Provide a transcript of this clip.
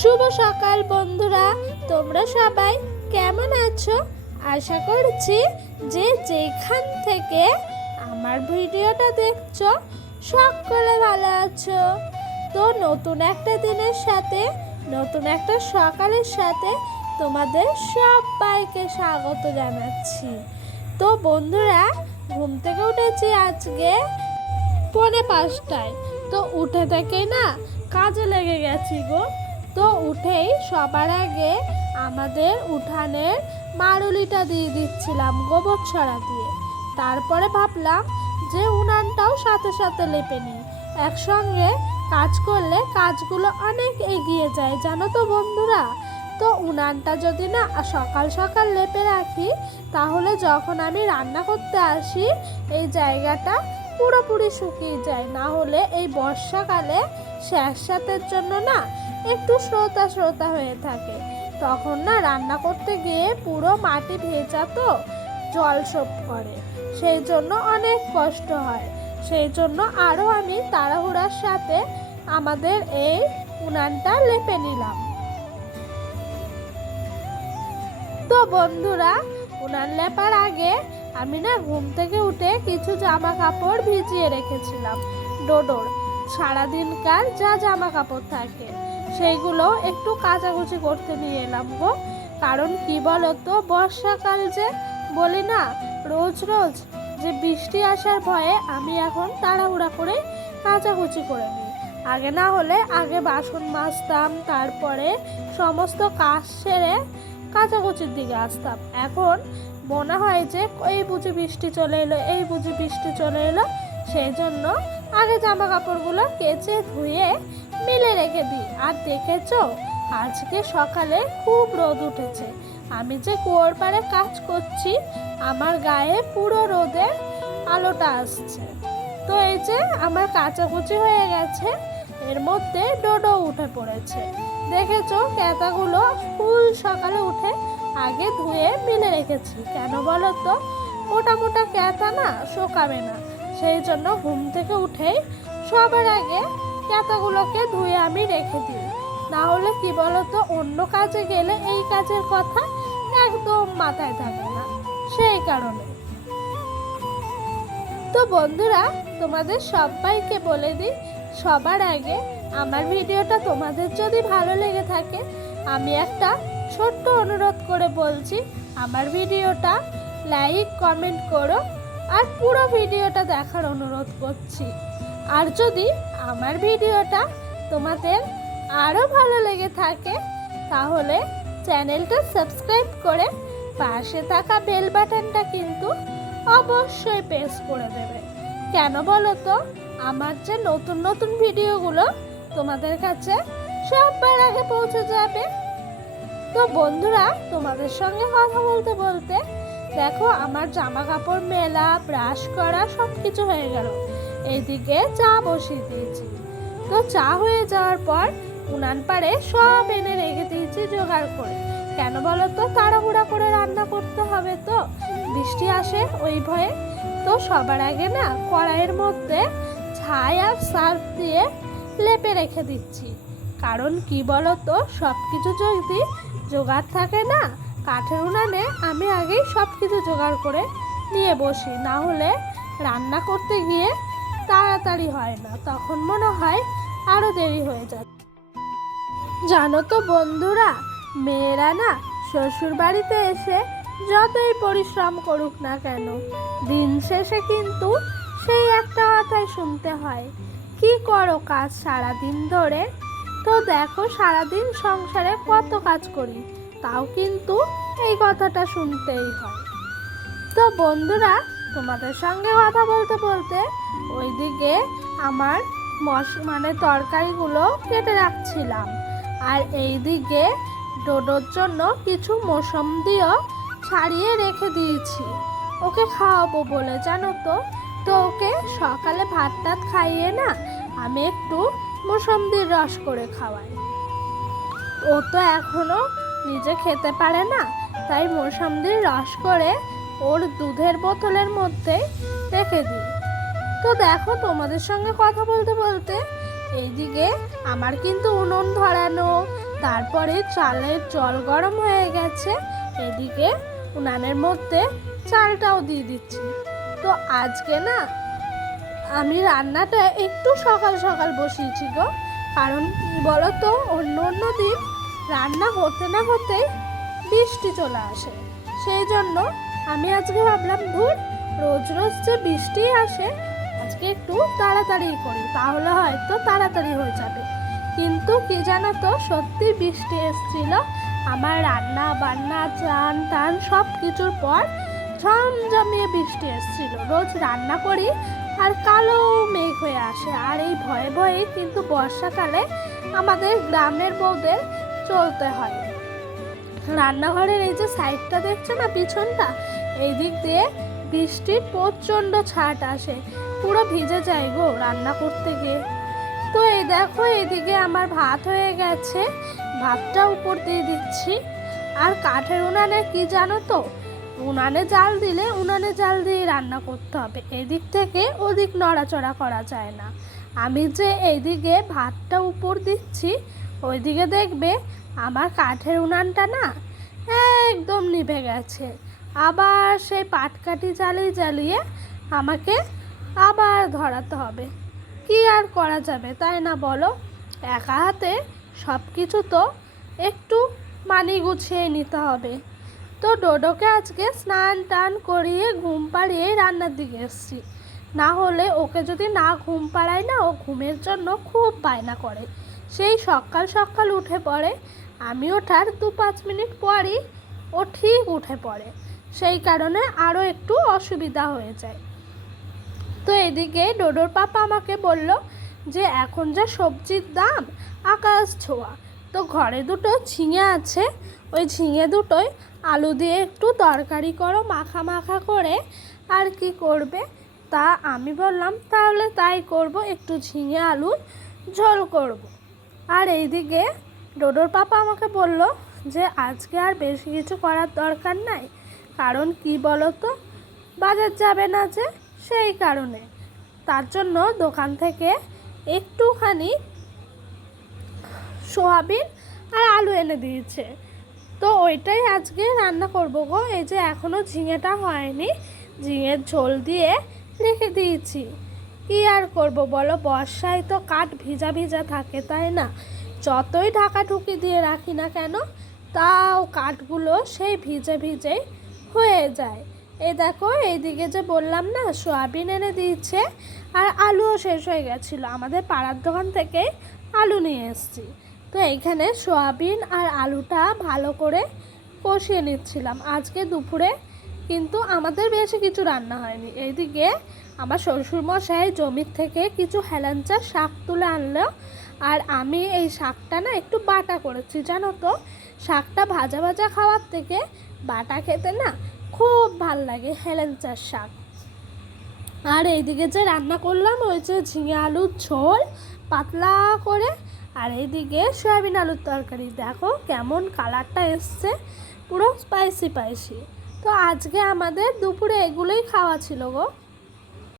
শুভ সকাল, বন্ধুরা। তোমরা সবাই কেমন আছো? আশা করছি যে যেখান থেকে আমার ভিডিওটা দেখছ, সকলে ভালো আছো। তো নতুন একটা দিনের সাথে, নতুন একটা সকালের সাথে তোমাদের সবাইকে স্বাগত জানাচ্ছি। তো বন্ধুরা, ঘুম থেকে উঠেছি আজকে পৌনে পাঁচটায়। তো উঠে থেকে না কাজে লেগে গেছি গো। তো উঠেই সবার আগে আমাদের উঠানের মারুলিটা দিয়ে দিচ্ছিলাম গোবর ছড়া দিয়ে। তারপরে ভাবলাম যে উনানটাও সাথে সাথে লেপে নিই। একসঙ্গে কাজ করলে কাজগুলো অনেক এগিয়ে যায়, জানো তো বন্ধুরা? তো উনানটা যদি না সকাল সকাল লেপে রাখি, তাহলে যখন আমি রান্না করতে আসি, এই জায়গাটা পুরোপুরি শুকিয়ে যায়। না হলে এই বর্ষাকালে স্যাঁতস্যাঁতের জন্য না একটু শ্রোতা শ্রোতা হয়ে থাকে। তখন না রান্না করতে গিয়ে পুরো মাটি ভেজা তো, জল সোপ করে। সেই জন্য অনেক কষ্ট হয়। সেই জন্য আরও আমি তাড়াহুড়ার সাথে আমাদের এই উনানটা লেপে নিলাম। তো বন্ধুরা, উনান লেপার আগে আমি না ঘুম থেকে উঠে কিছু জামা কাপড় ভিজিয়ে রেখেছিলাম। ডোডোর, সারাদিনকার যা জামা কাপড় থাকে। সেইগুলো একটু কাচাকুচি করতে নিয়ে এলাম গো। কারণ কি বলতো, বর্ষাকাল যে, বলি না, রোজ রোজ যে বৃষ্টি আসার ভয়ে আমি এখন তাড়াহুড়া করে কাচাকুচি করে নিই। আগে না হলে আগে বাসন মাজতাম, তারপরে সমস্ত কাজ সেরে কাচাকুচির দিকে আসতাম। এখন মনে হয় যে, এই বুঝি বৃষ্টি চলে এলো, এই বুঝি বৃষ্টি চলে এলো, সেই জন্য আগে জামা কাপড়গুলো কেচে ধুয়ে মেলে রেখে দিই। আর দেখেছ? আজকে সকালে খুব রোদ উঠেছে। আমি যে কুয়োর পাড়ে কাজ করছি, আমার গায়ে পুরো রোদের আলোটা আসছে। তো এই যে আমার কাচাকুচি হয়ে গেছে, এর মধ্যে ডোডো উঠে পড়েছে। দেখেছ? ক্যাতাগুলো ফুল সকালে উঠে আগে ধুয়ে মিলে রেখেছি। কেন বলো তো? মোটা মোটা ক্যাতা না, শোকাবে না। সেই জন্য ঘুম থেকে উঠেই সবার আগে ক্যাতাগুলোকে ধুয়ে আমি রেখে দিই। না হলে কি বলতো, অন্য কাজে গেলে এই কাজের কথা একদম মাথায় থাকে না। সেই কারণে। তো বন্ধুরা, তোমাদের সবাইকে বলে দিই, সবার আগে আমার ভিডিওটা তোমাদের যদি ভালো লেগে থাকে, আমি একটা ছোট্ট অনুরোধ করে বলছি, আমার ভিডিওটা লাইক, কমেন্ট করো আর পুরো ভিডিওটা দেখার অনুরোধ করছি। আর যদি আমার ভিডিওটা তোমাদের আরও ভালো লেগে থাকে, তাহলে চ্যানেলটা সাবস্ক্রাইব করে পাশে থাকা বেল বাটনটা কিন্তু অবশ্যই প্রেস করে দেবে। কেন বলো তো? আমার যে নতুন নতুন ভিডিওগুলো তোমাদের কাছে সবার আগে পৌঁছে যাবে। তো বন্ধুরা, তোমাদের সঙ্গে কথা বলতে বলতে দেখো, আমার জামা কাপড় মেলা, ব্রাশ করা সব কিছু হয়ে গেল। এইদিকে চা বসিয়ে দিয়েছি। তো চা হয়ে যাওয়ার পর উনান পাড়ে সব এনে রেখে দিয়েছি জোগাড় করে। কেন বলো তো, তাড়াহুড়া করে রান্না করতে হবে তো। বৃষ্টি আসে ওই ভয়ে। তো সবার আগে না কড়াইয়ের মধ্যে ছাই আর সার্ফ দিয়ে লেপে রেখে দিচ্ছি। কারণ কি বলো তো সব কিছু যদি জোগাড় থাকে না কাঠের উনানে আমি আগেই সব কিছু জোগাড় করে নিয়ে বসি। না হলে রান্না করতে গিয়ে তাড়াতাড়ি হয় না। তখন মনে হয় আরও দেরি হয়ে যায় জানো তো বন্ধুরা, মেয়েরা না শ্বশুর বাড়িতে এসে যতই পরিশ্রম করুক না কেন, দিন শেষে কিন্তু সেই একটা কথাই শুনতে হয়। কি করো কাজ সারা দিন ধরে? তো দেখো সারাদিন সংসারে কত কাজ করি। তাও কিন্তু এই কথাটা শুনতেই হয়। তো বন্ধুরা, তোমাদের সঙ্গে কথা বলতে বলতে ওইদিকে আমার মশ মানে তরকারিগুলো কেটে রাখছিলাম। আর এই দিকে ডোডোর জন্য কিছু দিয়েও ছাড়িয়ে রেখে দিয়েছি। ওকে খাওয়াবো বলে, জানো তো? তো ওকে সকালে ভাত টাত খাইয়ে না আমি একটু মোসম্বির রস করে খাওয়াই। ও তো এখনও নিজে খেতে পারে না, তাই মোসাম্বির রস করে ওর দুধের বোতলের মধ্যে রেখে দিই। তো দেখো তোমাদের সঙ্গে কথা বলতে বলতে, এইদিকে আমার কিন্তু উনুন ধরানো, তারপরে চালের জল গরম হয়ে গেছে, এদিকে উনানের মধ্যে চালটাও দিয়ে দিচ্ছি। তো আজকে না, আমি রান্নাটা একটু সকাল সকাল বসিয়েছি গো, কারণ বলো তো অন্য অন্য দিন রান্না হতে না হতেই বৃষ্টি চলে আসে। সেই জন্য আমি আজকে ভাবলাম, ধুর, রোজ রোজ যে বৃষ্টি আসে, আজকে একটু তাড়াতাড়ি করি, তাহলে হয়তো তাড়াতাড়ি হয়ে যাবে। কিন্তু কি জানো তো, সত্যি বৃষ্টি এসেছিল, আমার রান্না বান্না, চান টান সব কিছুর পর ঝমঝমিয়ে বৃষ্টি এসেছিল। রোজ রান্না করি আর কালো মেঘ হয়ে আসে। আর এই ভয়ে ভয়ে কিন্তু বর্ষাকালে আমাদের গ্রামের বউদের চলতে হয়। রান্নাঘরের এই যে সাইডটা দেখছ না, পিছনটা? এই দিক দিয়ে বৃষ্টির প্রচণ্ড ছাট আসে। পুরো ভিজে যায় গো রান্না করতে গিয়ে। তো এই দেখো এদিকে আমার ভাত হয়ে গেছে। ভাতটা উপর দিয়ে দিচ্ছি। আর কাঠের উনানে কি জানো তো? উনানে জাল দিলে উনানে জাল দিয়ে রান্না করতে হবে। এদিক থেকে ওদিক নড়াচড়া করা যায় না। আমি যে এইদিকে ভাতটা উপর দিচ্ছি ওইদিকে দেখবে আমার কাঠের উনানটা না একদম নিভে গেছে। আবার সেই পাটকাঠি জ্বালিয়ে জ্বালিয়ে আমাকে আবার ধরাতে হবে। কি আর করা যাবে, তাই না বলো? একা হাতে সব কিছু তো একটু মানি গুছিয়ে নিতে হবে। তো ডোডোকে আজকে স্নান টান করিয়ে ঘুম পাড়িয়ে রান্নার দিকে এসেছি। না হলে ওকে যদি না ঘুম পাড়ায় না, ও ঘুমের জন্য খুব বায়না করে। সেই সকাল সকাল উঠে পড়ে। আমি ওঠার দু পাঁচ মিনিট পরই ও ঠিক উঠে পড়ে। সেই কারণে আরও একটু অসুবিধা হয়ে যায়। তো এদিকে ডোডোর পাপা আমাকে বলল যে, এখন যা সবজির দাম, আকাশ ছোঁয়া। তো ঘরে দুটো ঝিঙে আছে। ওই ঝিঙে দুটোই আলু দিয়ে একটু তরকারি করো, মাখা মাখা করে। আর কি করবে? তা আমি বললাম, তাহলে তাই করব, একটু ঝিঙে আলুর ঝোল করব। আর এইদিকে ডোডোর পাপা আমাকে বলল যে আজকে আর বেশি কিছু করার দরকার নাই। কারণ কি বলো তো বাজার যাবে না যে, সেই কারণে। তার জন্য দোকান থেকে একটুখানি সোয়াবিন আর আলু এনে দিয়েছে। তো ওইটাই আজকে রান্না করব গো। এই যে এখনও ঝিঙেটা হয়নি, ঝিঙের ঝোল দিয়ে রেখে দিয়েছি। কি আর করব বলো? বর্ষায় তো কাঠ ভিজা ভিজা থাকে, তাই না? যতই ঢাকা ঢুকি দিয়ে রাখি না কেন, তাও কাঠগুলো সেই ভিজে ভিজেই হয়ে যায়। এই দেখো, এইদিকে যে বললাম না, সোয়াবিন এনে দিয়েছে, আর আলুও শেষ হয়ে গেছিল। আমাদের পাড়ার দোকান থেকে আলু নিয়ে এসেছি। তো এইখানে সোয়াবিন আর আলুটা ভালো করে কষিয়ে নিচ্ছিলাম। আজকে দুপুরে কিন্তু আমাদের বেশি কিছু রান্না হয়নি। এইদিকে আমার শ্বশুরমশাই জমির থেকে কিছু হেলাঞ্চা শাক তুলে আনলো। আর আমি এই শাকটা না একটু বাটা করেছি, জানো তো? শাকটা ভাজা ভাজা খাওয়ার থেকে বাটা খেতে না খুব ভালো লাগে হেলেঞ্চার শাক। আর এইদিকে যে রান্না করলাম ওই যে ঝিঙে আলুর ঝোল পাতলা করে, আর এইদিকে সয়াবিন আলুর তরকারি। দেখো কেমন কালারটা এসছে, পুরো স্পাইসি স্পাইসি তো আজকে আমাদের দুপুরে এগুলোই খাওয়া ছিল গো।